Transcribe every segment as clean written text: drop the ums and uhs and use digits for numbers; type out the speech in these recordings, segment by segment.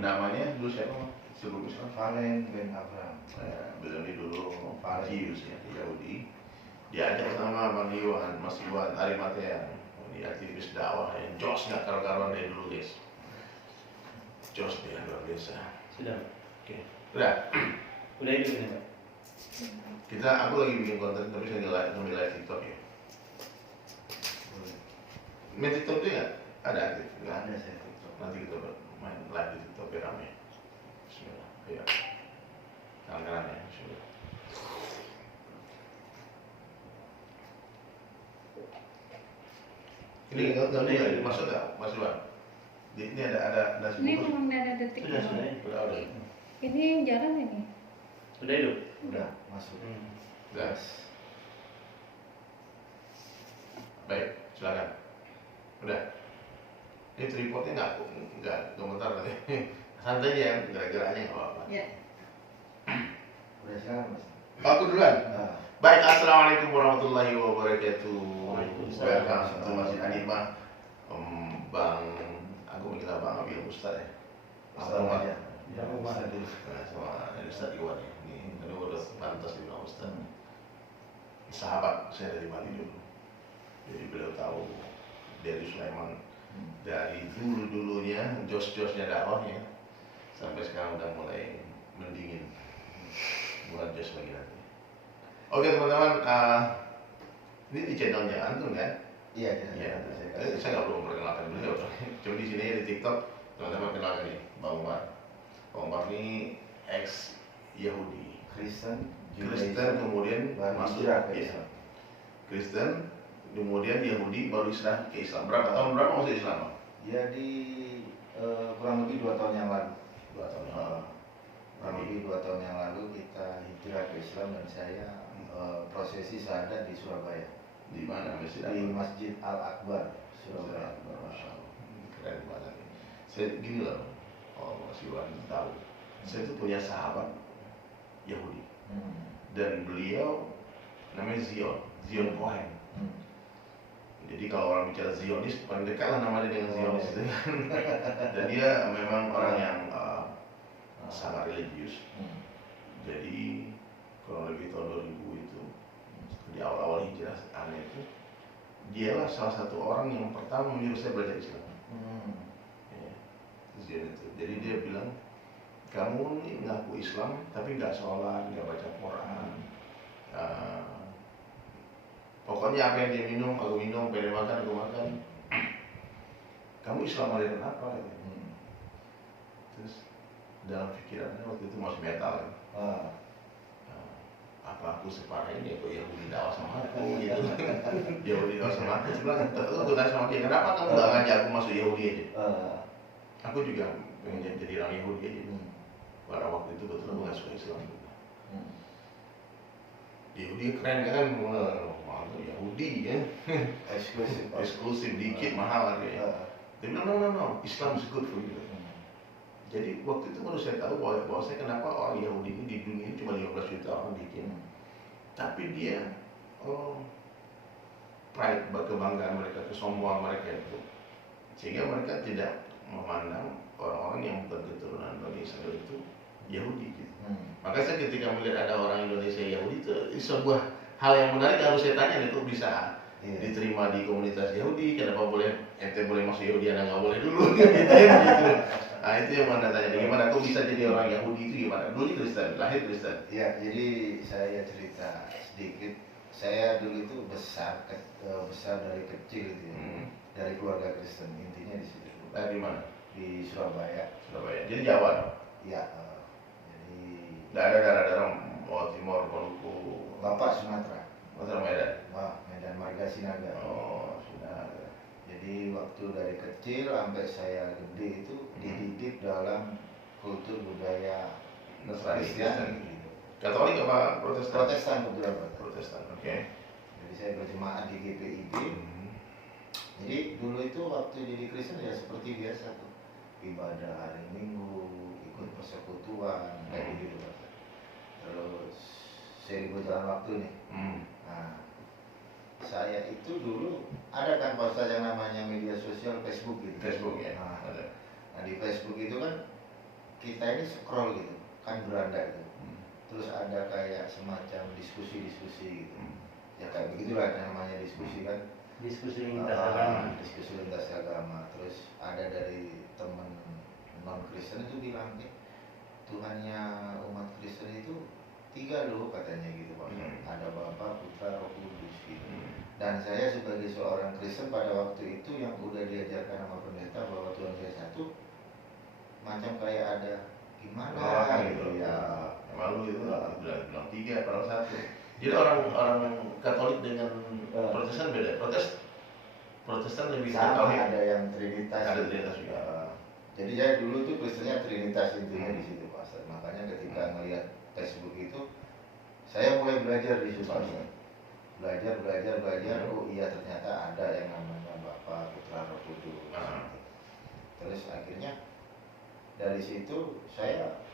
Namanya dulu siapa? Sebelum Islam? Valen bin Abraham. Beliau ini dulu Farius ya, Yahudi. Diajak sama Mas Iwan Arimatea. Ini aktivis dakwah yang jos nggak karuan dari dulu guys. Jos dia luar biasa. Sudah. Oke. Udah. Udah itu ini Pak. Aku lagi bikin konten tapi saya ngambil live TikTok ya. Main TikTok tuh ya? Ada aktif? Nggak ada saya TikTok. Nanti kita main live di TikTok biar rame. Bismillah. Ayo. Kanan-kanan ya. Bismillah. Ini nggak masuk nggak? Masuk Bang? Ini ada Ini memang ada detik. Udah. Ini yang jalan ini. Udah itu. Udah masuk. Udah. Baik, silakan. Udah. Ini tripodnya nggak komentar nanti. Santai ya, gerak-geraknya nggak apa-apa. Ya. Udah silakan Mas. Aku duluan. Nah, Baik, assalamualaikum warahmatullahi wabarakatuh. Waalaikumsalam. Welcome to Masjid Anima. Bang, aku manggil Bang Abil Ustaz ya. Ustaz Umar. aja. Ya, Ustaz dulu. Nah, sama Ustaz Iwan ya. Ini udah pantas dibilang Ustaz. Sahabat saya dari Bali dulu. Jadi beliau tahu dari Sulaiman, dari dulunya jos-josnya dakwahnya sampai sekarang udah mulai mendingin. Bukan jos lagi nanti. Oke teman-teman, ini di channelnya Antum kan? Iya, Iya. Saya nggak perlu memperkenalkan beliau. Cuma di sini di TikTok teman-teman kenalkan nih, Bang Umar. Bang Umar ini ex Yahudi, Kristen kemudian baru masuk hijrah ke ya. Islam. Kristen, kemudian Yahudi, baru Islam ke Islam. Berapa masuk Islam? Bang? Ya di kurang lebih 2 tahun yang lalu. 2 tahun yang lalu. Kurang lebih 2 tahun yang lalu kita hijrah ke Islam dan saya prosesi syahadat di Surabaya. Di mana masjid? Di Masjid Al Akbar Surabaya. Masya Allah, keren banget. Saya gini loh, Mas Iwan tahu. Saya tuh punya sahabat Yahudi dan beliau namanya Zion Cohen. Jadi kalau orang bicara Zionis, paling dekat lah nama dia dengan Zionis itu kan. Dan dia memang orang yang sangat religius. Jadi kurang lebih tahun 2000 itu, di awal-awal hijrah aneh itu, dialah salah satu orang yang pertama menyuruh saya belajar Islam. Ya, Zion itu. Jadi dia bilang, kamu ini ngaku Islam tapi nggak sholat, nggak baca Quran. Pokoknya apa yang dia minum, aku minum, apa yang dia makan, aku makan. Kamu Islam aliran apa? Terus dalam pikirannya waktu itu masih metal kan. Apa aku separah ini, aku Yahudi dakwah sama aku gitu. Yahudi dakwah sama aku. Saya bilang, aku tanya sama dia, kenapa kamu nggak ngajak aku masuk Yahudi aja? Aku juga pengen jadi orang Yahudi aja. Pada waktu itu betul aku nggak suka Islam juga. Yahudi keren kan, Yahudi kan, eksklusif dikit mahal harganya. Dia bilang no, Islam is good for you. Jadi waktu itu baru saya tahu bahwa saya kenapa orang Yahudi ini di dunia ini cuma 15 juta orang bikin. Tapi dia pride, kebanggaan mereka, kesombongan mereka itu, sehingga mereka tidak memandang orang-orang yang bukan keturunan Bani Israel itu Yahudi gitu. Maka saya ketika melihat ada orang Indonesia Yahudi itu sebuah hal yang menarik, harus saya tanya itu bisa diterima di komunitas Yahudi, kenapa ente boleh masuk Yahudi, anda nggak boleh dulu gitu. Nah itu yang mana tanya, gimana kok bisa jadi orang Yahudi itu gimana? Dulu Kristen, lahir Kristen. Ya, jadi saya cerita sedikit. Saya dulu itu besar dari kecil gitu ya. Dari keluarga Kristen, intinya di situ. Di mana? Di Surabaya. Jadi Jawa dong? Iya. Jadi daerah Jawa Timur, Maluku. Bapak Sumatera. Medan. Medan Marga Sinaga. Oh, Sinaga. Jadi waktu dari kecil sampai saya gede itu dididik dalam kultur budaya Kristen. Katolik apa Protestan? Protestan kebetulan. Protestan, oke. Jadi saya berjemaat di GPIB. Jadi dulu itu waktu jadi Kristen ya seperti biasa tuh, ibadah hari Minggu, ikut persekutuan kayak gitu. Terus saya berjalan waktu nih. Nah, saya itu dulu ada kan poster yang namanya media sosial Facebook gitu. Facebook ya. Nah, di Facebook itu kan kita ini scroll gitu, kan beranda gitu. Terus ada kayak semacam diskusi-diskusi gitu. Ya kayak begitulah namanya diskusi kan. Diskusi lintas agama. Diskusi lintas agama. Terus ada dari teman non Kristen itu bilang nih, Tuhannya umat Kristen itu 3 loh katanya gitu Pak. Ada Bapa, Putra, Roh Kudus gitu. Dan saya sebagai seorang Kristen pada waktu itu yang udah diajarkan sama pendeta bahwa Tuhan saya satu, macam kayak ada gimana gitu ya. Malu itu bilang 3 padahal 1. Jadi orang Katolik dengan Protestan beda. Protestan lebih sama, Katolik. ada yang Trinitas. Ada Trinitas juga. Jadi saya dulu tuh Kristennya Trinitas intinya di situ Pak Ustadz. Makanya ketika melihat textbook itu, saya mulai belajar di situ Pak Ustadz. Belajar. Oh iya ternyata ada yang namanya Bapa, Putra, Roh Kudus. Terus akhirnya dari situ saya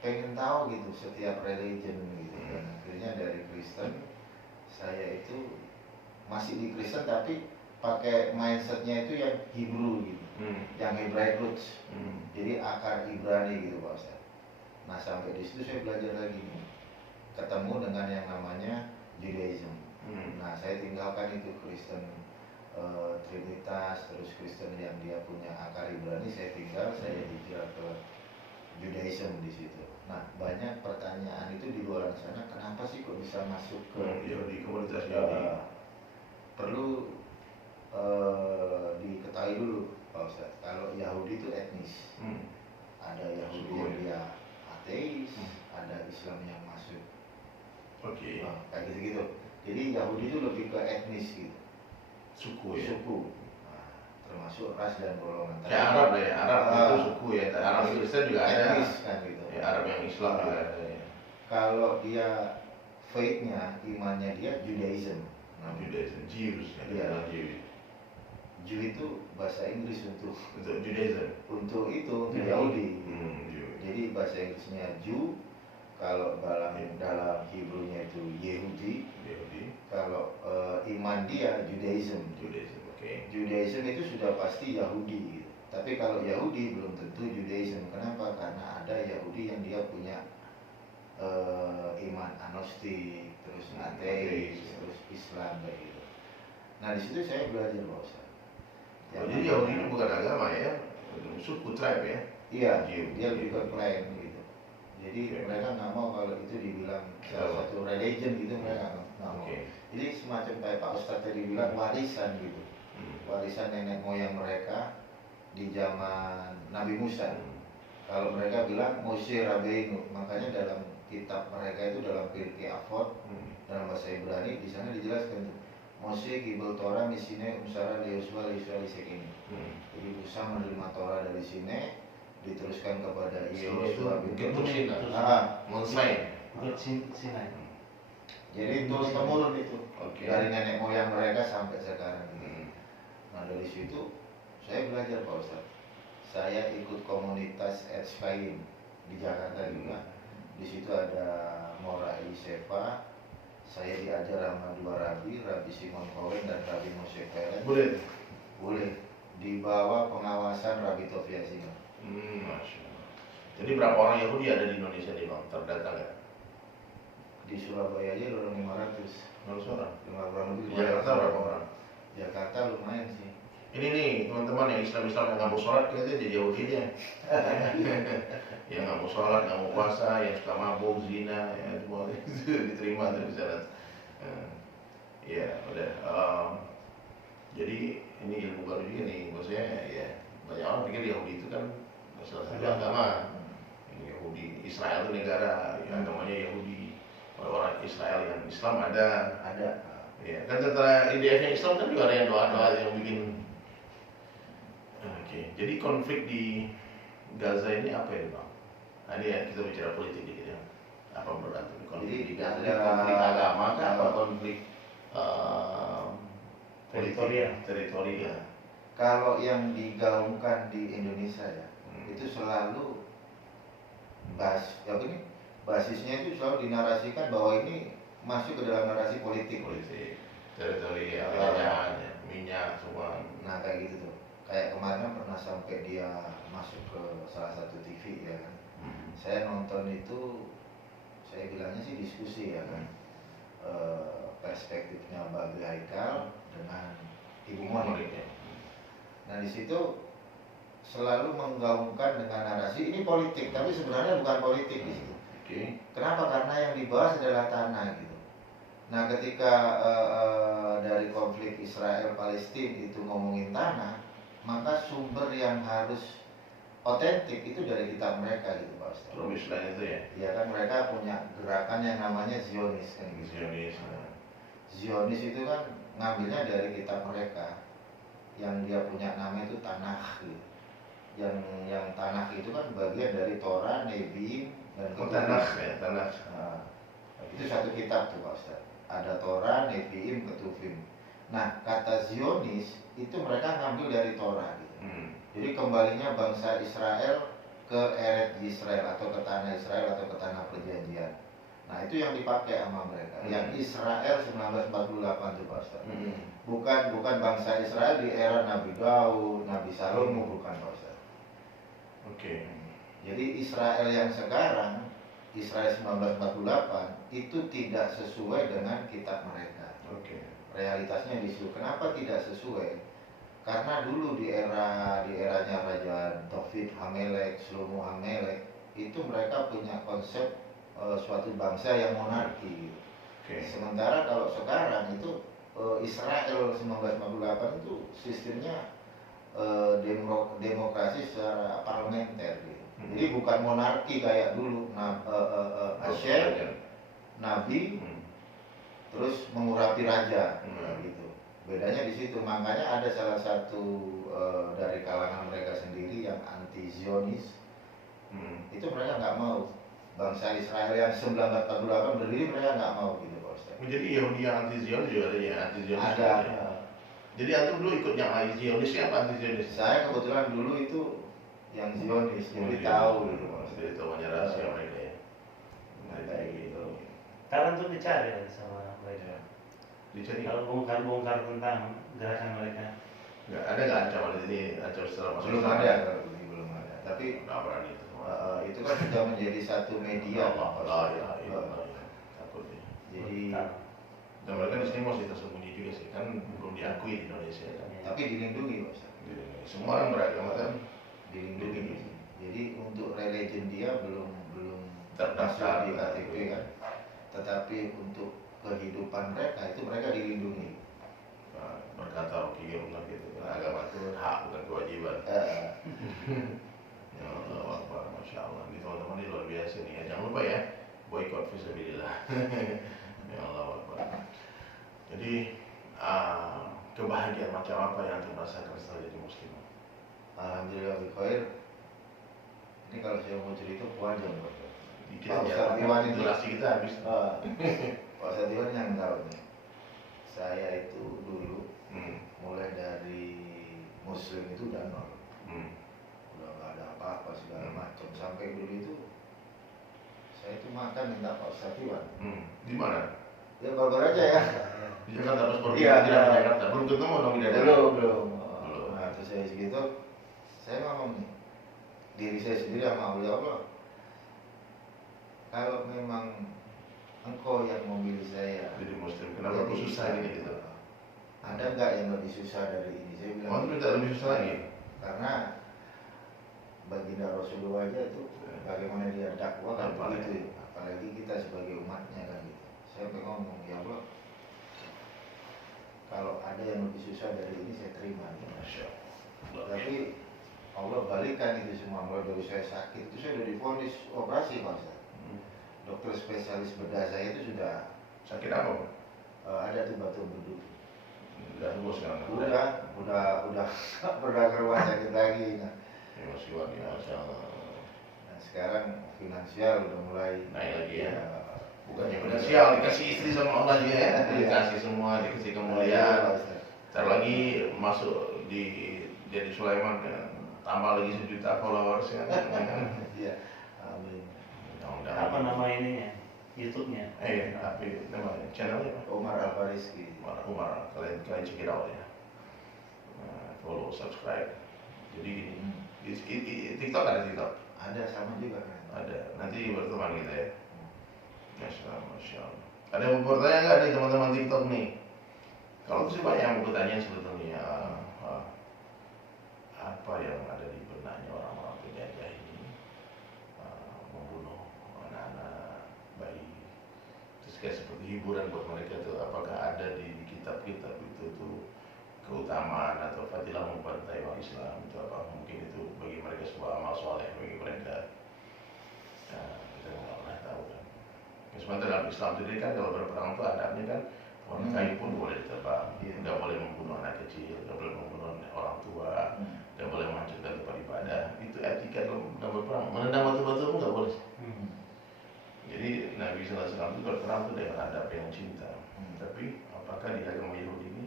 pengen tahu gitu setiap religion gitu. Dan akhirnya dari Kristen saya itu masih di Kristen tapi pakai mindsetnya itu yang Hebrew gitu, yang Hebraic roots. Jadi akar Ibrani gitu Pak Ustaz. Nah sampai di situ saya belajar lagi nih, ketemu dengan yang namanya Judaism. Nah saya tinggalkan itu Kristen Trinitas, terus Kristen yang dia punya akar Ibrani saya tinggal, saya hijrah ke Judaism di situ. Nah banyak pertanyaan itu di luar sana, kenapa sih kok bisa masuk ke di komunitas Yahudi? Perlu diketahui dulu Pak Ustaz, kalau Yahudi itu etnis. Ada Yahudi yang dia ateis, ada Islam yang masuk. Kayak gitu-gitu. Jadi Yahudi itu lebih ke etnis gitu. Suku ya? Suku. Nah, termasuk ras dan golongan. Kayak Arab lah ya, Arab itu suku ya. Arab Kristen juga ada. Etnis kan gitu. Ya, Arab yang Islam juga ada ya. Kalau dia faith-nya, imannya dia Judaism. Judaism, Jews, Iya. Jews. Jew itu bahasa Inggris untuk Judaism. untuk Yahudi. Jew. Jadi bahasa Inggrisnya Jew, kalau dalam Hebrew-nya itu Yehudi. Kalau iman dia Judaism. Judaism itu sudah pasti Yahudi gitu. Tapi kalau Yahudi belum tentu Judaism. Kenapa? Karena ada Yahudi yang dia punya iman agnostik, terus ateis, terus Islam kayak gitu. Nah di situ saya belajar Pak Ustaz. Jadi Yahudi itu bukan agama ya, suku tribe ya? Iya, dia lebih ke clan gitu. Jadi mereka nggak mau kalau itu dibilang salah satu religion gitu, mereka nggak mau. Jadi semacam kayak Pak Ustadz tadi bilang warisan gitu, warisan nenek moyang mereka di zaman Nabi Musa. Kalau mereka bilang Moshe Rabbeinu, makanya dalam kitab mereka itu dalam Pirkei Avot dalam bahasa Ibrani di sana dijelaskan tuh Moshe Kibel Torah misine Musara Yosua Lisekini. Jadi Musa menerima Torah dari sini diteruskan kepada Yosua bin Sinai. Sinai. Jadi turun temurun itu dari nenek moyang mereka sampai sekarang ini. Nah dari situ saya belajar Pak Ustadz. Saya ikut komunitas Edspaim di Jakarta juga. Di situ ada Morai Sepa. Saya diajar sama 2 rabi, Rabi Simon Cohen dan Rabi Moshe Peret. Boleh. Di bawah pengawasan Rabi Tofia Singa. Masya Allah. Jadi berapa orang Yahudi ada di Indonesia nih Bang? Terdata nggak? Di Surabaya aja orang 500. 500 orang. 500 lebih. Di Jakarta berapa orang? Jakarta lumayan sih. Ini nih teman-teman yang Islam yang nggak mau sholat kayaknya jadi Yahudi aja. Yang nggak mau sholat, nggak mau puasa, yang suka mabuk, zina, ya semua itu diterima dari sana. Ya udah. Jadi ini ilmu baru juga nih, maksudnya ya banyak orang pikir Yahudi itu kan salah satu agama. Yahudi, Israel itu negara, ya, agamanya Yahudi. Kalau orang Israel yang Islam ada. Ya kan tentara IDF-nya Islam kan juga ada yang doa-doa yang bikin. Jadi konflik di Gaza ini apa ya Bang? Nah ini ya kita bicara politik dikit ya. Apa berantem konflik di Gaza? Konflik agama kan apa konflik teritorial? Kalau yang digaungkan di Indonesia ya, itu selalu basisnya itu selalu dinarasikan bahwa ini masuk ke dalam narasi politik. Teritorial, minyak semua. Nah kayak gitu tuh. Kayak kemarin pernah sampai dia masuk ke salah satu TV ya kan. saya nonton itu, saya bilangnya sih diskusi ya kan. Perspektifnya Mbak Haikal dengan Ibu Monik. Nah di situ selalu menggaungkan dengan narasi ini politik, tapi sebenarnya bukan politik di situ. Kenapa? Karena yang dibahas adalah tanah gitu. Nah ketika dari konflik Israel Palestina itu ngomongin tanah, maka sumber yang harus otentik itu dari kitab mereka gitu Pak Ustaz. Terus istilahnya itu ya? Ya kan mereka punya gerakan yang namanya Zionis kan gitu. Zionis itu kan ngambilnya dari kitab mereka yang dia punya nama itu Tanakh gitu. Yang Tanakh itu kan bagian dari Torah, Nebiim dan Tanakh ya, Tanakh. Nah, itu satu kitab tuh Pak Ustaz. Ada Torah, Nebiim, Ketuvim. Nah kata Zionis itu mereka ngambil dari Torah gitu. Jadi kembalinya bangsa Israel ke Eret Israel atau ke tanah Israel atau ke tanah perjanjian. Nah itu yang dipakai sama mereka. Yang Israel 1948 tuh Pak Ustaz. Bukan bangsa Israel di era Nabi Daud, Nabi Salomo, bukan Pak Ustaz. Jadi Israel yang sekarang, Israel 1948 itu tidak sesuai dengan kitab mereka. Realitasnya di situ. Kenapa tidak sesuai? Karena dulu di eranya Raja David Hamelek, Shlomo Hamelek, itu mereka punya konsep suatu bangsa yang monarki. Sementara kalau sekarang itu Israel 1948 itu sistemnya demokrasi secara parlementer gitu. Jadi bukan monarki kayak dulu. Asyir, Nabi, terus mengurapi raja gitu. Bedanya di situ. Makanya ada salah satu dari kalangan mereka sendiri yang anti Zionis. Itu mereka nggak mau. Bangsa Israel yang 1948 berdiri mereka nggak mau gitu Pak Ustaz. Jadi Yahudi yang anti Zionis juga ada ya, anti Zionis. Ada. Jadi antum dulu ikut yang anti Zionis apa anti Zionis? Saya kebetulan dulu itu yang Zionis, jadi tahu gitu Pak Ustaz. Jadi tahu rahasia mereka ya. Kayak gitu. Kalian tuh dicari ya sama mereka. Dicari. Kalau bongkar-bongkar tentang gerakan mereka. Nggak ada nggak ancaman di sini ancaman setelah masuk Belum Islam? ada, belum ada. Tapi nggak berani itu. itu kan sudah menjadi satu media Pak Ustaz. Takut ya. Jadi Dan mereka di sini masih tersembunyi juga sih, kan belum diakui di Indonesia kan. tapi dilindungi Pak Ustaz. Semua orang beragama kan Dilindungi. Jadi untuk religion dia belum terdaftar masuk di KTP kan. Tetapi untuk kehidupan mereka itu mereka dilindungi. berkata Rocky Gerung gitu. Agama itu hak bukan kewajiban. Ya Allah, Akbar, Masya Allah. Ini teman-teman ini luar biasa nih ya. Jangan lupa ya, boykot fisabilillah. Ya Allah, Akbar. Jadi kebahagiaan macam apa yang antum rasakan setelah jadi muslim? Alhamdulillah bikhair. Ini kalau saya mau cerita panjang Pak. Dikit Pak aja, Ustaz Iwan ini. durasi kita habis. Pak Ustaz Iwan yang tahu nih. Saya itu dulu mulai dari muslim itu udah nol. Udah nggak ada apa-apa segala macam. Sampai dulu itu saya itu makan minta Pak Ustaz Iwan. Di mana? Ya Bogor aja ya. Di Jakarta pas pergi Iya, tidak di Jakarta. Belum ketemu dong di daerah. Belum. Nah terus saya segitu, saya ngomong nih diri saya sendiri sama Allah. Kalau memang engkau yang memilih saya Jadi muslim, kenapa aku susah ini gitu? ada nggak yang lebih susah dari ini? Saya bilang Oh, minta lebih susah lagi? karena baginda Rasulullah aja itu bagaimana dia dakwah kan begitu ya. Apalagi kita sebagai umatnya kan gitu. Saya ngomong ya Allah, kalau ada yang lebih susah dari ini saya terima gitu. Masya Allah. Tapi Allah balikan itu semua. Mulai dari saya sakit itu saya udah divonis operasi Pak Ustaz. Dokter spesialis bedah saya itu sudah Sakit apa? Pak? ada tuh batu empedu. Udah sembuh sekarang? Udah pernah ke rumah sakit lagi. Nah, Ya masih lagi, Masya Allah. nah sekarang finansial udah mulai Naik lagi ya? ya. Bukannya finansial, dikasih istri sama Allah juga ya? Dikasih semua, dikasih kemuliaan. Ntar lagi masuk jadi Sulaiman kan, tambah lagi 1 juta followers ya. Iya, amin. Mudah-mudahan. Apa nama ininya? YouTube-nya? Tapi namanya channelnya apa? Omar Al-Fariski. Umar, kalian check it out ya. Follow, subscribe. Jadi gini, TikTok ada TikTok? Ada sama juga kan. Ada. Nanti berteman kita ya. Masya Allah. Ada yang mau bertanya nggak nih teman-teman TikTok nih? Kalau sih banyak yang mau bertanya sebetulnya. Apa yang ada di benaknya orang-orang penjajah ini, membunuh anak-anak, bayi. Terus kayak seperti hiburan buat mereka tuh. Apakah ada di kitab-kitab itu tuh keutamaan atau fadilah membantai orang Islam itu apa? Mungkin itu bagi mereka sebuah amal soleh bagi mereka. Kita nggak pernah tahu kan. Sementara dalam Islam sendiri kan kalau berperang itu adabnya kan wanita pun boleh ditebang, nggak boleh membunuh anak kecil, nggak boleh membunuh orang tua, nggak boleh menghancurkan tempat ibadah. Itu etika dalam berperang. Menendang batu-batu pun nggak boleh. Jadi Nabi SAW itu berperang itu dengan adab yang cinta. Tapi apakah di agama Yahudi ini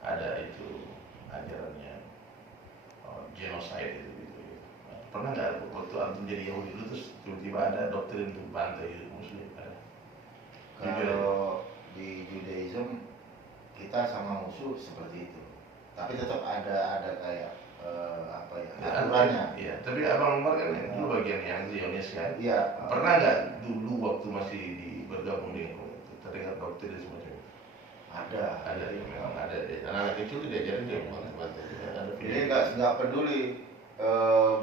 ada itu ajarannya genocide itu? Pernah nggak waktu antum jadi Yahudi dulu terus tiba-tiba ada doktrin untuk bantai Muslim? Ada? Kalau di Judaism kita sama musuh seperti itu, tapi tetap ada kayak apa ya aturannya. Iya. Tapi Abang Umar kan dulu bagian yang Zionis kan. Iya. Pernah nggak dulu waktu masih bergabung dengan itu terdengar doktrin semacam itu? Ada. Ada ya, memang ada. Anak-anak kecil itu diajarin dia bantai. Ada Jadi nggak peduli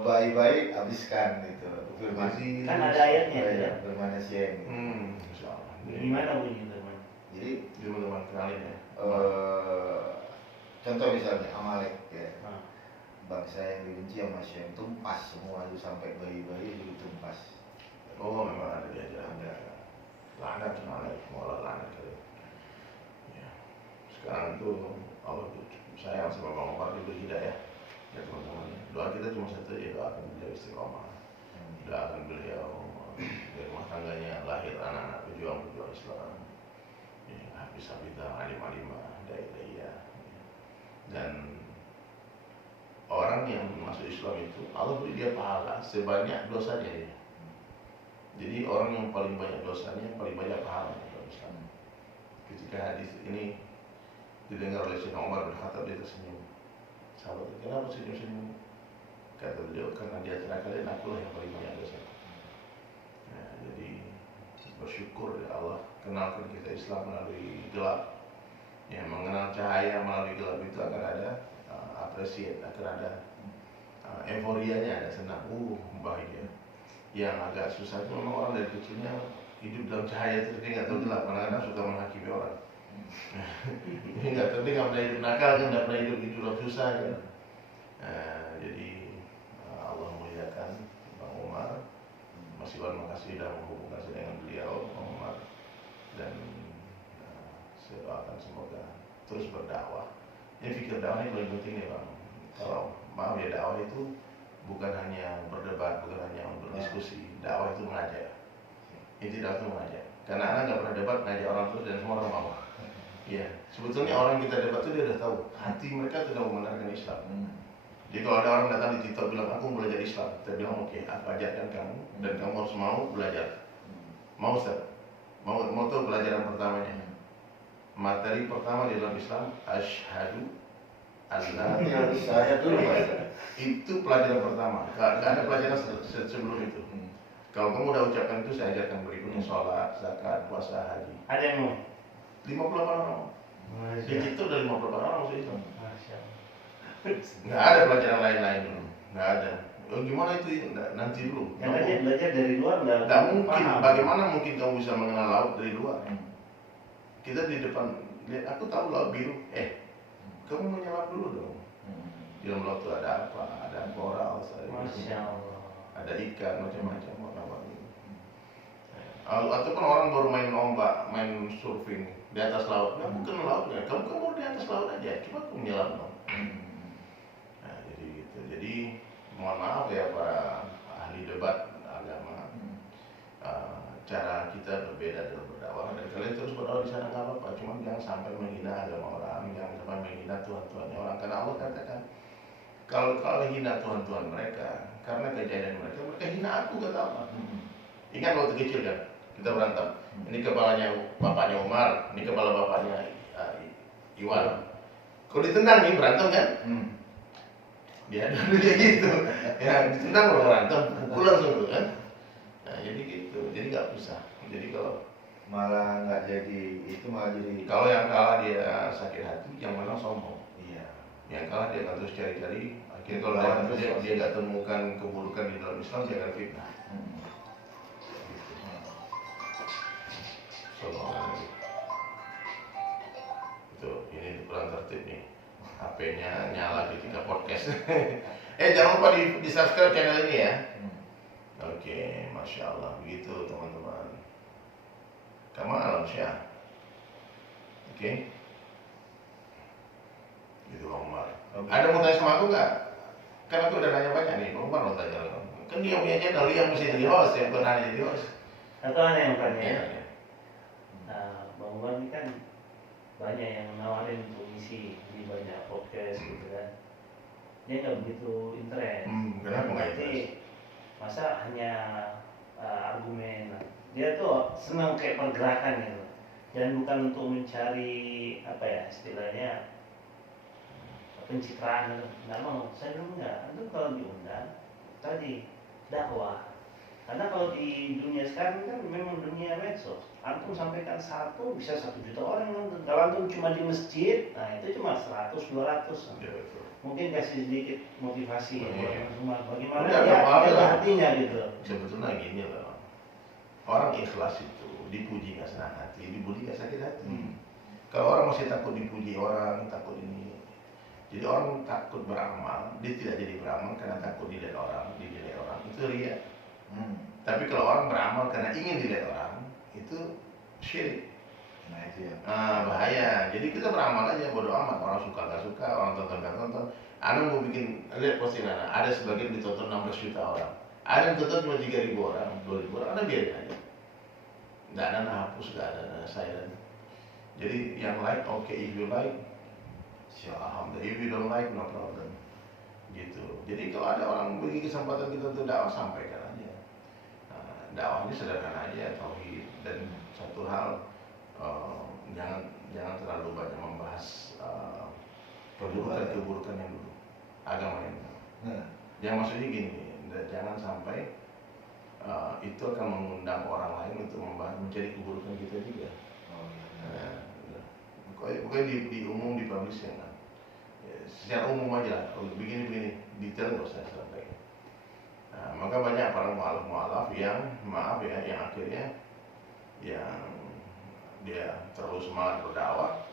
bayi-bayi habiskan gitu. Firman Kan ada ayatnya ya. Firman Yesus. Insya Allah. Gimana bunyi teman? Jadi teman-teman kenalin ya. contoh misalnya Amalek ya. Nah. Bangsa yang dibenci sama Syem tumpas semua itu sampai bayi-bayi itu tumpas. Oh memang ada diajaran ada. Lanat semua lanat kali. Ya. Sekarang tuh Allah tuh sayang sama Bang Umar diberi hidayah ya teman-teman. Doa kita cuma satu ya, doakan beliau istiqomah. Doakan beliau dari rumah tangganya lahir anak-anak pejuang-pejuang Islam. Ya, habis-habisan alim-alimah, dai-dai. Dan orang yang masuk Islam itu Allah beri dia pahala sebanyak dosanya dia. Jadi orang yang paling banyak dosanya paling banyak pahalanya dalam Islam. Ketika hadis ini didengar oleh Sayyidina Umar bin Khattab, dia tersenyum. Sahabat, kenapa senyum-senyum? Kata beliau, karena di antara kalian akulah yang paling banyak dosa. Nah, jadi bersyukur ya Allah kenalkan kita Islam melalui gelap. Ya, mengenal cahaya melalui gelap itu akan ada apresiat, akan ada euforianya, ada senang, bahagia. Yang agak susah itu memang orang dari kecilnya hidup dalam cahaya itu dia nggak tahu gelap, kadang-kadang suka menghakimi orang. Ini nggak tahu, dia nggak pernah hidup nakal kan, nggak pernah hidup dalam susah kan. Jadi Allah memuliakan Bang Umar. Mas Iwan makasih sudah menghubungkan saya dengan beliau, Bang Umar. Dan saya doakan semoga terus berdakwah. Ini fikir dakwah ini paling penting nih Bang. Kalau maaf ya, dakwah itu bukan hanya berdebat, bukan hanya berdiskusi. Dakwah itu mengajak. Inti dakwah itu mengajak. Karena anak nggak pernah debat, ngajak orang terus dan semua orang mau. Iya, sebetulnya orang kita debat itu dia udah tahu hati mereka sudah membenarkan Islam. Jadi kalau ada orang datang di TikTok bilang aku mau belajar Islam, kita bilang oke, aku ajarkan kamu dan kamu harus mau belajar. Mau Ustaz? Mau tahu pelajaran pertamanya? Materi pertama di dalam Islam, asyhadu alla Saya dulu Mas. itu pelajaran pertama. Gak ada pelajaran sebelum itu. Kalau kamu udah ucapkan itu, saya ajarkan berikutnya sholat, zakat, puasa, haji. Ada yang mau? 58 orang. Di situ udah 58 orang masuk Islam. Masya Allah. Nggak ada pelajaran lain-lain dulu. Nggak ada. Oh, gimana itu? Nanti dulu. Yang tadi belajar dari luar Nggak mungkin. paham. Bagaimana mungkin kamu bisa mengenal laut dari luar? Kita di depan, lihat, aku tahu laut biru. Kamu menyelam dulu dong. Di dalam laut itu ada apa? Ada koral, Masya Allah. ada ikan, macam-macam warna-warni. Ataupun orang baru main ombak, main surfing di atas laut. Nah, bukan lautnya. Kamu baru di atas laut aja. Coba kamu menyelam dong. Nah, jadi gitu. Jadi mohon maaf ya para ahli debat agama. Cara kita berbeda dalam berdakwah. Dan kalian terus berdakwah di sana nggak apa-apa. Cuma jangan sampai menghina agama orang, jangan sampai menghina Tuhan-Tuhannya orang. Karena Allah katakan, kalau hina Tuhan-Tuhan mereka, karena kejadian mereka hina aku, kata Allah. Ingat waktu kecil kan, kita berantem. Ini kepalanya bapaknya Umar, ini kepala bapaknya Iwan. Kalau ditendang nih berantem kan? Dia dulu kayak gitu. Ya ditendang loh orang, pukul langsung tuh kan. Nah jadi gitu, jadi nggak usah. Jadi kalau malah nggak jadi itu, malah jadi yang kalah dia sakit hati, yang menang sombong. iya. Yang kalah dia akan terus cari-cari. Akhirnya kalau Lawan terus dia pasti. nggak temukan keburukan di dalam Islam, dia akan fitnah. Sallallahu alaihi. Itu ini kurang tertib nih. HP-nya nyala ketika podcast. Jangan lupa di subscribe channel ini ya. Oke, masya Allah begitu teman-teman. Kamu alam syah. Oke. Gitu Bang Umar. Ada mau tanya sama aku nggak? Kan aku udah nanya banyak nih. Bang Umar mau tanya lagi. Kan dia punya channel, dia yang mesti jadi host, yang pernah jadi host. Atau ada yang tanya. Iya. Nah, Bang Umar ini kan banyak yang nawarin untuk isi di banyak podcast gitu kan. Dia nggak begitu interest. Kenapa nggak Berarti interest? masa hanya argumen. Dia tuh senang kayak pergerakan gitu. Dan bukan untuk mencari apa ya istilahnya pencitraan gitu. Nggak mau. Saya dulu nggak. Itu kalau diundang tadi dakwah. Karena kalau di dunia sekarang kan memang dunia medsos. Antum sampaikan satu bisa 1 juta orang nonton. Kalau antum cuma di masjid, nah itu cuma 100, 200. Ya, betul. Mungkin kasih sedikit motivasi ya, buat Iya. semua. Bagaimana Udah, ya, apa-apa ada lah. hatinya gitu. Sebetulnya gini loh. Orang ikhlas itu dipuji nggak senang hati, dibully nggak sakit hati. Kalau orang masih takut dipuji orang, takut ini. Jadi orang takut beramal, dia tidak jadi beramal karena takut dilihat orang, itu ria. Tapi kalau orang beramal karena ingin dilihat orang, itu syirik. Nah itu ya. Bahaya. Jadi kita beramal aja, bodo amat. Orang suka nggak suka, orang tonton nggak tonton. Anda mau bikin, lihat postingan ada sebagian ditonton 16 juta orang. Ada yang tonton cuma 3.000 orang, 2.000 orang, Anda biarin aja. Nggak ada hapus, nggak ada silent. Jadi yang like, oke, if you like, alhamdulillah. If you don't like, no problem. Gitu. Jadi kalau ada orang beri kesempatan kita untuk dakwah, sampaikan aja. Dakwahnya sederhana aja, tauhid. Dan satu hal, jangan terlalu banyak membahas keburukan yang dulu, agama yang dulu. Yang maksudnya gini, jangan sampai itu akan mengundang orang lain untuk mencari keburukan kita juga. Pokoknya di umum, di publish ya kan. Secara umum aja, begini detail nggak usah sampaikan. Maka banyak para mualaf yang maaf ya, yang akhirnya yang dia terlalu semangat berdakwah,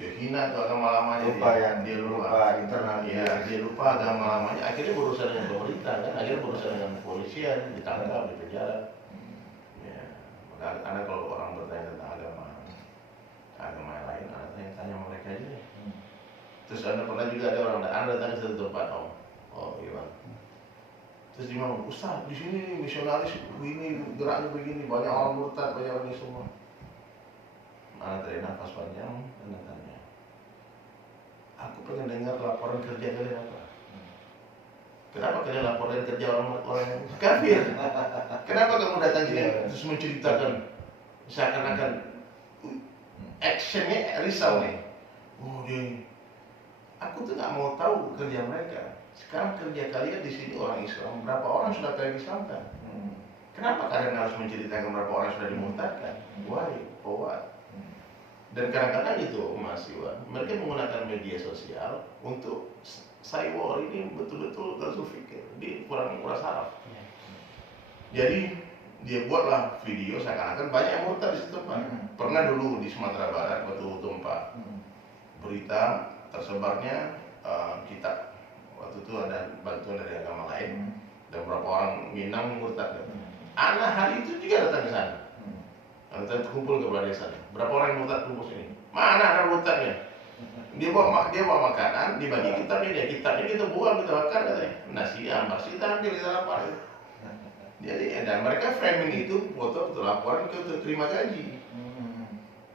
dia hina ke agama lamanya, dia lupa internal dia lupa agama lamanya, akhirnya berurusan dengan pemerintah kan, akhirnya berurusan dengan kepolisian, ditangkap, dipenjara. Ya, maka Anda kalau orang bertanya tentang agama yang lain, Anda tanya mereka aja deh. Terus Anda pernah juga ada orang Anda datang ke satu tempat, gimana? Terus dia bilang, Ustaz, di sini misionaris begini, geraknya begini, banyak orang murtad, banyak orang ini semua. Anda tarik nafas panjang, Anda tanya, aku pengen dengar laporan kerja kalian apa? Kenapa kalian laporan kerja orang kafir? Kenapa kamu datang sini terus menceritakan seakan-akan actionnya risau nih? Aku tuh nggak mau tahu kerja mereka. Sekarang kerja kalian di sini orang Islam, berapa orang sudah kalian Islamkan? Kenapa kalian harus menceritakan berapa orang sudah dimurtadkan? Why? For what? Dan kadang-kadang itu Mas Iwan, mereka menggunakan media sosial untuk cywar ini betul-betul gak fikir, dia kurang saraf. Jadi dia buatlah video seakan-akan banyak yang murtad di situ Pak. Pernah dulu di Sumatera Barat waktu tumpah berita tersebarnya kitab. Waktu itu ada bantuan dari agama lain dan beberapa orang Minang murtad. Anak hari itu juga datang ke sana. Kita kumpul ke balai desa. Berapa orang yang murtad kumpul sini? Mana ada murtadnya? Dia bawa makanan, dibagi kitabnya kita buang, kita makan katanya. Nasi ambar, kita ambil, kita lapar. Jadi dan mereka framing itu foto untuk laporan ke terima gaji.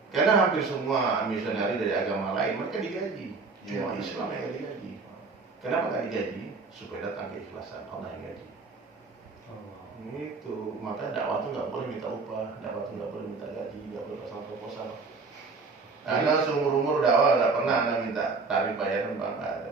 Karena hampir semua misionari dari agama lain mereka digaji. Cuma Islam yang nggak digaji. Kenapa nggak digaji? Supaya datang keikhlasan Allah yang gaji. Itu maka dakwah tuh nggak boleh minta upah, dakwah tuh nggak boleh minta gaji, nggak boleh pasang proposal. Anda seumur umur dakwah nggak pernah Anda minta tarif bayaran bang, nggak ada.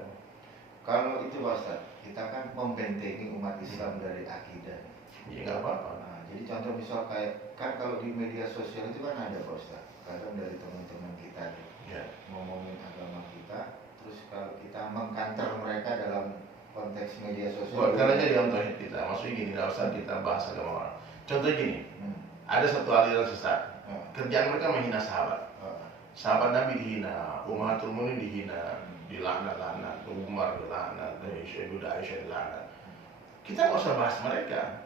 Kalau itu Pak Ustaz, kita kan membentengi umat Islam dari akidah. Ya nggak apa-apa. Nah, jadi contoh misal kayak kan kalau di media sosial itu kan ada Pak Ustaz, kadang dari teman-teman kita Ya. ngomongin agama kita, terus kalau kita mengkanter mereka dalam konteks media sosial. Buatkan aja dalam tauhid kita. Maksudnya gini, nggak usah kita bahas agama orang. Contoh gini, ada satu aliran sesat. Kerjaan mereka menghina sahabat. Sahabat Nabi dihina, Ummahatul Mukminin dihina, dilaknat-laknat, Umar dilaknat, Aisyah dilaknat. Kita nggak usah bahas mereka.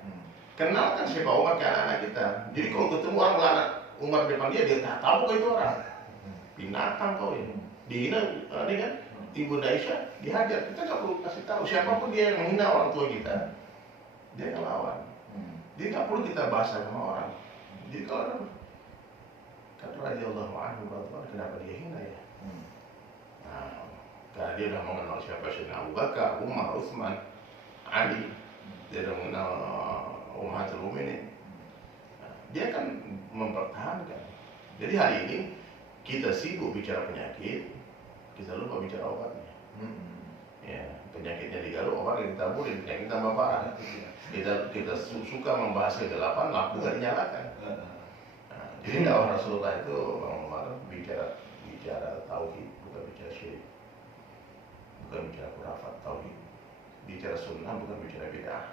Kenalkan siapa Umar ke anak-anak kita. Jadi kalau ketemu orang melaknat Umar depan dia tak tahu kok itu orang. Binatang kau ini. Dihina, ini kan Ibunda Aisyah dihajar. Kita nggak perlu kasih tahu siapapun dia yang menghina orang tua kita. Dia ngelawan. Jadi nggak perlu kita bahas sama orang. Jadi kalau ada kata radhiyallahu anhu kenapa dia hina ya? Nah, karena dia sudah mengenal siapa Sayyidina Abu Bakar, Umar, Utsman, Ali. Dia sudah mengenal Ummahatul Mukminin. Nah, dia akan mempertahankan. Jadi hari ini kita sibuk bicara penyakit, kita lupa bicara obatnya. Ya, penyakitnya digaruk, obatnya ditaburin, penyakit tambah parah. Kita suka membahas kegelapan, lampu gak dinyalakan. Nah, jadi dakwah Rasulullah itu bicara tauhid, bukan bicara syirik, bukan bicara khurafat, tauhid. Bicara sunnah, bukan bicara bid'ah.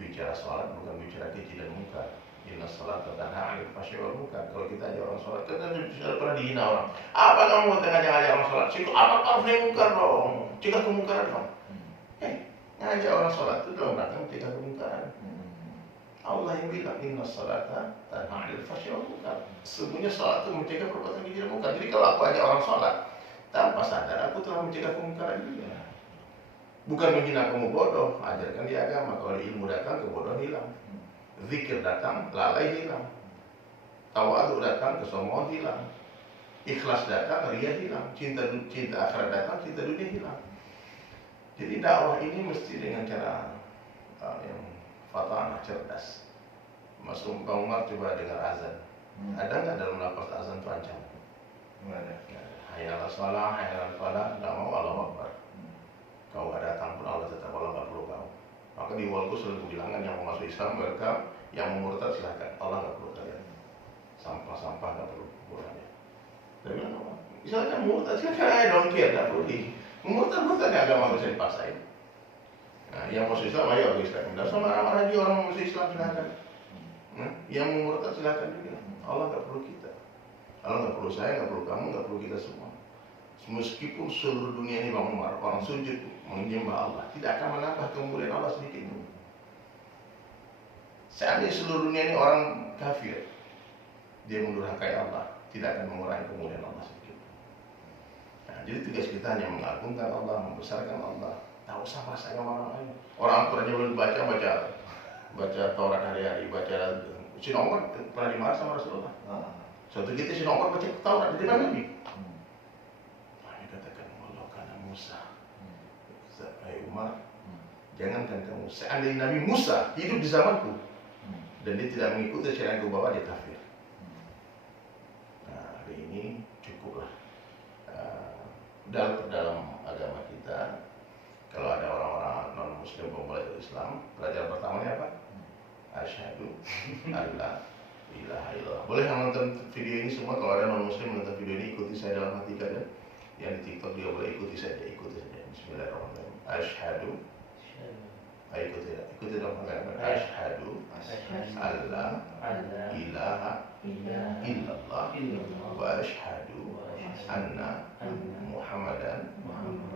Bicara sholat, bukan bicara keji dan munkar. Inna sholata tanha 'anil fahsya'i wal munkar. Kalau kita aja orang sholat, kita sudah pernah dihina orang. Apa kamu mau ngajak orang sholat? Situ apa harus munkar dong? Cegah kemungkaran dong. Ngajak orang sholat itu dalam rangka mencegah kemungkaran. Allah yang bilang inna sholata tanha 'anil fahsya'i wal munkar. Sesungguhnya sholat itu mencegah perbuatan keji dan munkar. Jadi kalau aku ajak orang sholat tanpa sadar, aku telah mencegah kemungkaran juga. Bukan menghina kamu bodoh, ajarkan dia agama. Kalau ilmu datang, kebodohan hilang. Zikir datang, lalai hilang. Tawadhu datang, kesombongan hilang. Ikhlas datang, ria hilang. Cinta akhirat datang, cinta dunia hilang. Jadi dakwah ini mesti dengan cara yang fatanah, cerdas. Masuk Pak Umar coba dengar azan. Ada nggak dalam lafaz azan itu ancaman? Nggak ada. Hayya 'alas shalah, hayya 'alal falah, nggak mau Allahu Akbar. Kau gak datang pun Allah tetap, Allah gak perlu kau. Maka di awalku selalu bilangkan yang mau masuk Islam welcome, yang mau murtad silahkan. Allah gak perlu kalian. Sampah-sampah gak perlu kuburannya. Dia bilang apa? Misalkan murtad silahkan, I don't care, gak perlu di. Murtad agama bisa dipaksain. Nah, yang masuk Islam ayo ke Islam. Tidak usah marah-marah dia orang masuk Islam silahkan. Nah, yang mau murtad silahkan juga. Allah gak perlu kita. Allah gak perlu saya, gak perlu kamu, gak perlu kita semua. Meskipun seluruh dunia ini Bang Umar, orang sujud menyembah Allah, tidak akan menambah kemuliaan Allah sedikit pun. Seandainya seluruh dunia ini orang kafir, dia mendurhakai Allah, tidak akan mengurangi kemuliaan Allah sedikit. Nah, jadi tugas kita hanya mengagungkan Allah, membesarkan Allah. Tak usah bahas agama orang lain. Orang Al-Qurannya belum baca Taurat hari-hari, baca. Sayyidina Umar pernah dimarah sama Rasulullah. Suatu ketika Sayyidina Umar baca Taurat di depan Nabi. Musa, hai Umar, jangankan kamu, seandainya Nabi Musa hidup di zamanku dan dia tidak mengikuti syariat yang kubawa, dia kafir. Nah, hari ini cukuplah dalam agama kita. Kalau ada orang-orang non Muslim mau belajar Islam, pelajaran pertamanya apa? Asyhadu alla ilaha illallah. Boleh nonton video ini semua. Kalau ada non Muslim menonton video ini, ikuti saya dalam hati kalian. Yang di TikTok dia boleh ikuti saja. Bismillahirrahmanirrahim. Asyhadu, ikuti dong kan? Asyhadu alla ilaha illallah wa asyhadu anna Muhammadan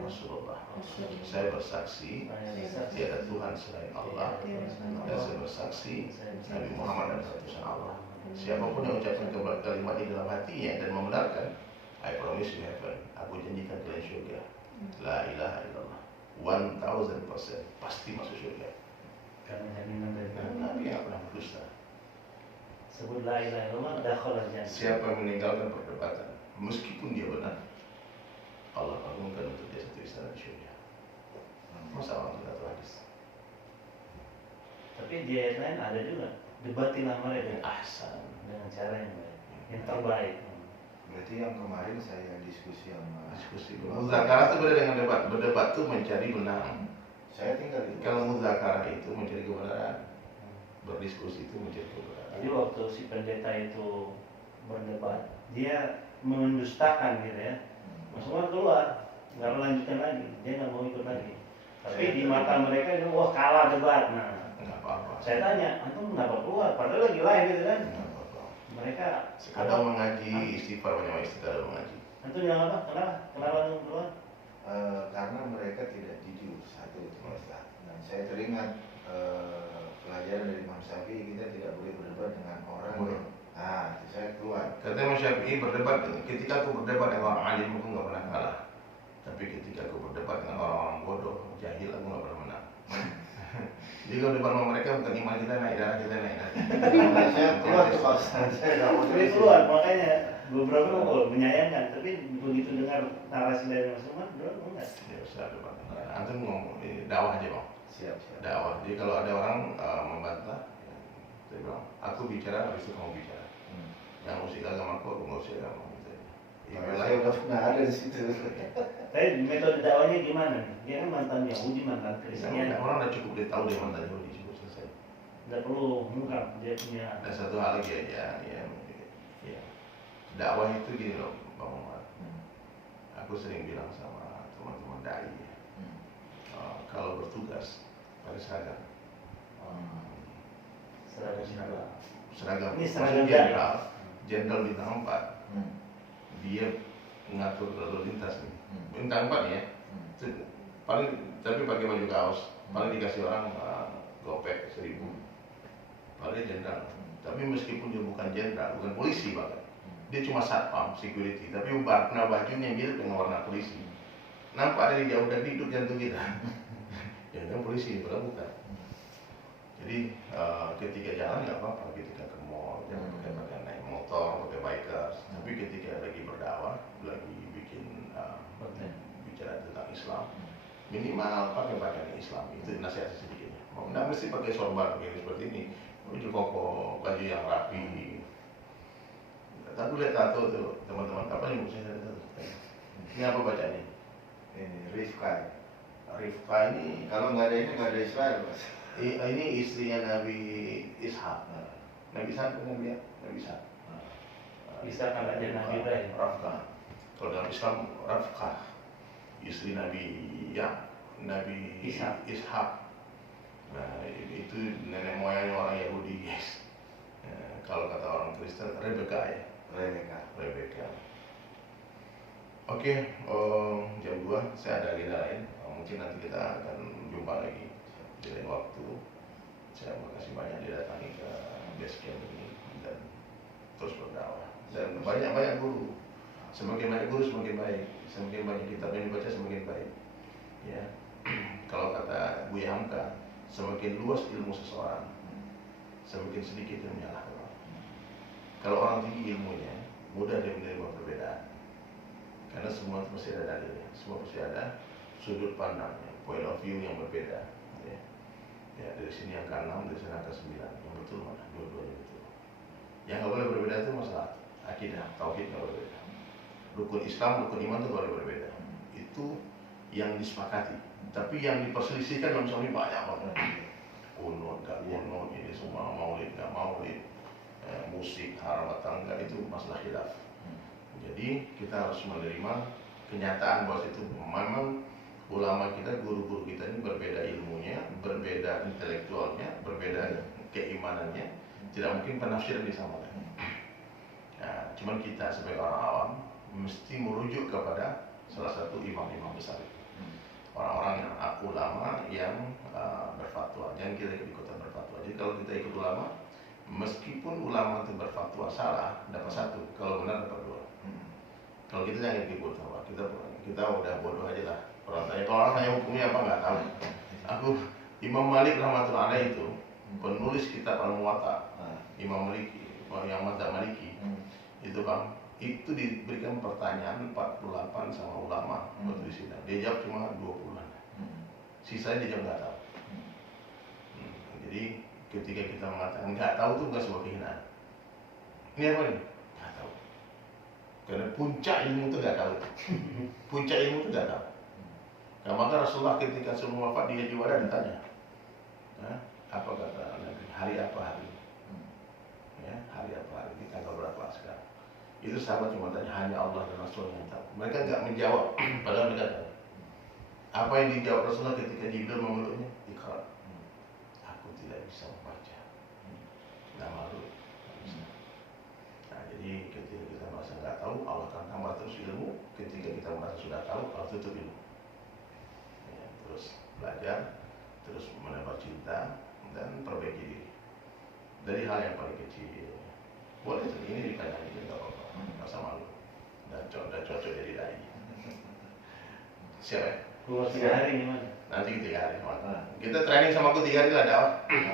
Rasulullah. Saya bersaksi tiada Tuhan selain Allah dan saya bersaksi Nabi Muhammad adalah utusan Allah. Siapapun yang ucapkan kalimat ini dalam hatinya dan membenarkan, I promise you heaven. Aku janjikan kalian syurga. La ilaha illallah. 1000% pasti masuk syurga. Karena jaminan dari Nabi yang pernah berdusta. sebut la ilaha illallah dakhala jannah. Siapa yang meninggalkan perdebatan, meskipun dia benar, Allah bangunkan untuk dia satu istana di syurga. Masa orang tidak tahu hadis? Tapi di ayat lain ada juga, debatilah mereka Ahsan. dengan cara yang baik, yang terbaik. Berarti yang kemarin saya diskusi sama Diskusi. Muzakara itu beda dengan debat. Berdebat itu mencari benang. Saya tinggal di Kalau muzakarah itu mencari kebenaran, berdiskusi itu mencari kebenaran. Jadi waktu si pendeta itu berdebat, dia mendustakan gitu ya. Semua keluar, nggak melanjutkan lagi, dia nggak mau ikut lagi. Tapi di mata mereka itu wah kalah debat. Nah, Nggak apa-apa. saya tanya, antum kenapa keluar? Padahal lagi live gitu kan. Nggak apa-apa. Mereka Sekadar mengaji, istighfar banyak istighfar mengaji. antum yang apa? Kenapa antum keluar? Karena mereka tidak jujur, satu itu masalah. Dan saya teringat pelajaran dari Imam Syafi'i, kita tidak boleh berdebat dengan orang Boleh. yang itu saya keluar. Kata Imam Syafi'i berdebat, ketika aku berdebat dengan orang alim aku nggak pernah kalah. Tapi ketika aku berdebat dengan orang-orang bodoh, jahil aku nggak pernah menang. Jadi kalau debat sama mereka bukan iman kita naik, darah kita naik. Karena saya keluar tuh Pak Ustaz, saya nggak mau Tapi keluar, makanya beberapa orang menyayangkan. Tapi begitu dengar narasi dari Mas Umar, bro, enggak. Ya usah debat. Antum ngomong dakwah aja bang. Siap. Dakwah. Jadi kalau ada orang membantah, saya bilang, aku bicara, habis itu kamu bicara. Yang usik agama aku nggak usik agama. Gitu. Karena saya udah pernah ada di situ. Tapi metode dakwahnya gimana nih? Dia kan mantan Yahudi, mantan Kristen. Orang udah cukup dia tahu dia mantan Yahudi, cukup selesai. Tidak perlu mengungkap dia punya. Ada satu hal lagi aja, ya. Dakwah itu gini loh, Bang Umar. Aku sering bilang sama teman-teman dai, kalau bertugas pakai seragam. Seragam. Ini seragam Jenderal bintang 4. Dia mengatur lalu lintas nih. Bintang 4 ya. Tapi pakai baju kaos. Paling dikasih orang gopek 1.000. Paling jenderal. Tapi meskipun dia bukan jenderal, bukan polisi bahkan. Dia cuma satpam, security. Tapi warna bajunya mirip dengan warna polisi. Nampak dari jauh dan hidup jantung kita. Jangan polisi, padahal bukan. Jadi ketika jalan nggak apa-apa, ketika ke mall jangan pakai naik motor, pakai bikers. Tapi ketika lagi berdakwah, lagi bikin bicara tentang Islam, minimal pakai pakaian Islam. Itu nasihat sedikitnya. Nggak mesti pakai sorban begini seperti ini, baju koko, baju yang rapi. Aku lihat tato tuh teman-teman, apa nih saya lihat tato? Ini apa bacanya? Ini Rifkai. Rifka ini Kalau nggak ada ini nggak ada Israel, Mas. ini istrinya Nabi Ishak. Nabi Ishak bukan dia? Nabi Ishak. Bisa kan aja Nabi Ibrahim. Rafka. Kalau dalam Islam Rafka, istri Nabi Nabi Ishak. Nah itu nenek moyangnya orang Yahudi guys. Kalau kata orang Kristen Rebecca ya. Rebecca. Oke, jam 2 saya ada agenda lain. Mungkin nanti kita akan jumpa lagi di lain waktu. Saya makasih banyak didatangi ke base camp ini dan terus berdakwah. Dan banyak guru. Semakin banyak guru semakin baik. Semakin banyak kitab yang dibaca semakin baik. Ya. Kalau kata Buya Hamka, semakin luas ilmu seseorang, semakin sedikit yang menyalahkan orang. Kalau orang tinggi ilmunya, mudah dia menerima perbedaan. Karena semua pasti ada dalilnya, semua pasti ada sudut pandangnya, point of view yang berbeda. Ya dari sini yang ke-6, dari sana ke-9, yang betul mana? Dua-duanya betul. Yang nggak boleh berbeda itu masalah akidah, tauhid nggak boleh berbeda. Rukun Islam, rukun iman itu boleh berbeda. Itu yang disepakati. Tapi yang diperselisihkan dalam Islam ini banyak banget. Kunut, nggak kunut, ini semua maulid, nggak maulid, musik, haram atau enggak, itu masalah khilaf. Jadi kita harus menerima kenyataan bahwa itu memang ulama kita, guru-guru kita ini berbeda ilmunya, berbeda intelektualnya, berbeda keimanannya, tidak mungkin penafsiran disamakan. Nah, cuman kita sebagai orang awam mesti merujuk kepada salah satu imam-imam besar, orang-orang yang ulama yang berfatwa. Jangan kita ikut-ikutan berfatwa. Jadi kalau kita ikut ulama, meskipun ulama itu berfatwa salah, dapat 1, kalau benar dapat 2. Kalau kita jangan ikut fatwa, kita udah bodoh aja lah. Orang tanya, kalau orang tanya hukumnya apa nggak tahu. Aku Imam Malik rahmatullah alaih itu penulis kitab Al-Muwatta, Imam Maliki, yang mazhab Maliki, itu bang, itu diberikan pertanyaan 48 sama ulama waktu di sidang. Dia jawab cuma 20-an. Sisanya dia jawab nggak tahu. Jadi ketika kita mengatakan nggak tahu itu bukan sebuah kehinaan. Ini apa nih? Nggak tahu. Karena puncak ilmu itu nggak tahu. Puncak ilmu itu nggak tahu. Nah, maka Rasulullah ketika sebelum wafat dia juara ditanya, nah, apa kata Nabi? Hari apa hari ini? Ya, hari apa hari ini? Tanggal berapa sekarang? Itu sahabat cuma tanya, hanya Allah dan Rasul yang tahu. Mereka nggak menjawab, padahal mereka tahu. Apa yang dijawab Rasulullah ketika Jibril memeluknya? Iqra. Aku tidak bisa membaca. Nggak malu. Nah, jadi ketika kita merasa nggak tahu, Allah akan tambah terus ilmu. Ketika kita merasa sudah tahu, Allah tutup ilmu. Ya, terus belajar, terus menebar cinta, dan perbaiki diri. Dari hal yang paling kecil. Boleh tuh, ini dipelajari, nggak apa-apa. Masa malu. Dan cocok jadi dai. Siap ya? 2-3 hari gimana? Nanti 3 hari. Kita training sama aku 3 hari lah, dakwah.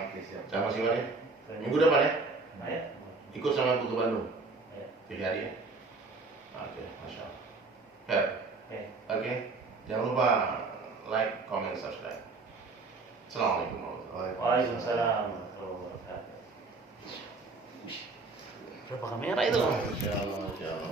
Oke, siap. Sama si ya. Minggu depan ya? Ya. Ikut sama aku ke Bandung. Ya. 3 hari ya? Oke, Masya Allah. Ya. Oke. Oke. Jangan lupa like, comment, subscribe. Assalamualaikum warahmatullahi wabarakatuh. Waalaikumsalam warahmatullahi wabarakatuh. Berapa kamera itu? Masya Allah, Masya Allah.